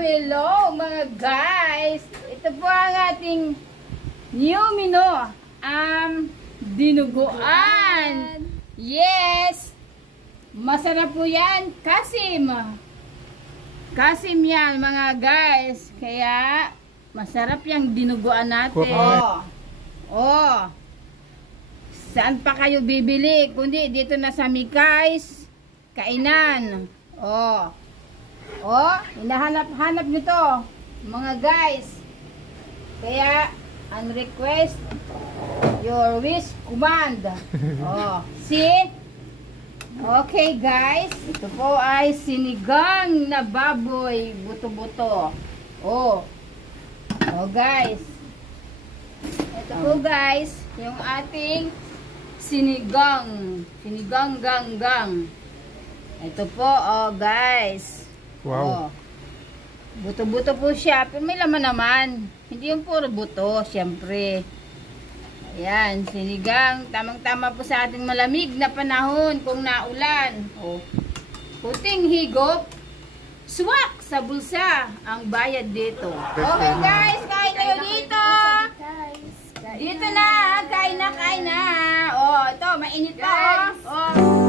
Hello mga guys! Ito po ang ating new menu. Dinuguan. Yes! Masarap po yan. Kasim yan mga guys. Kaya masarap yung dinuguan natin. Saan pa kayo bibili? Kundi dito na sa Mikay's Kainan. Hinahanap nito mga guys. Kaya ang request, your wish command. See? Okay guys, ito po ay sinigang na baboy buto-buto. Guys. Ito po guys, yung ating sinigang ganggang. Ito po guys. Wow. Buto-buto po siya, pero may laman naman. Hindi yung puro buto, syempre. Ayan, sinigang, tamang-tama po sa ating malamig na panahon kung naulan. Puting higop, swak sa bulsa ang bayad dito. Okay guys, kain kayo dito. Dito na, kain na. Ito, mainit pa.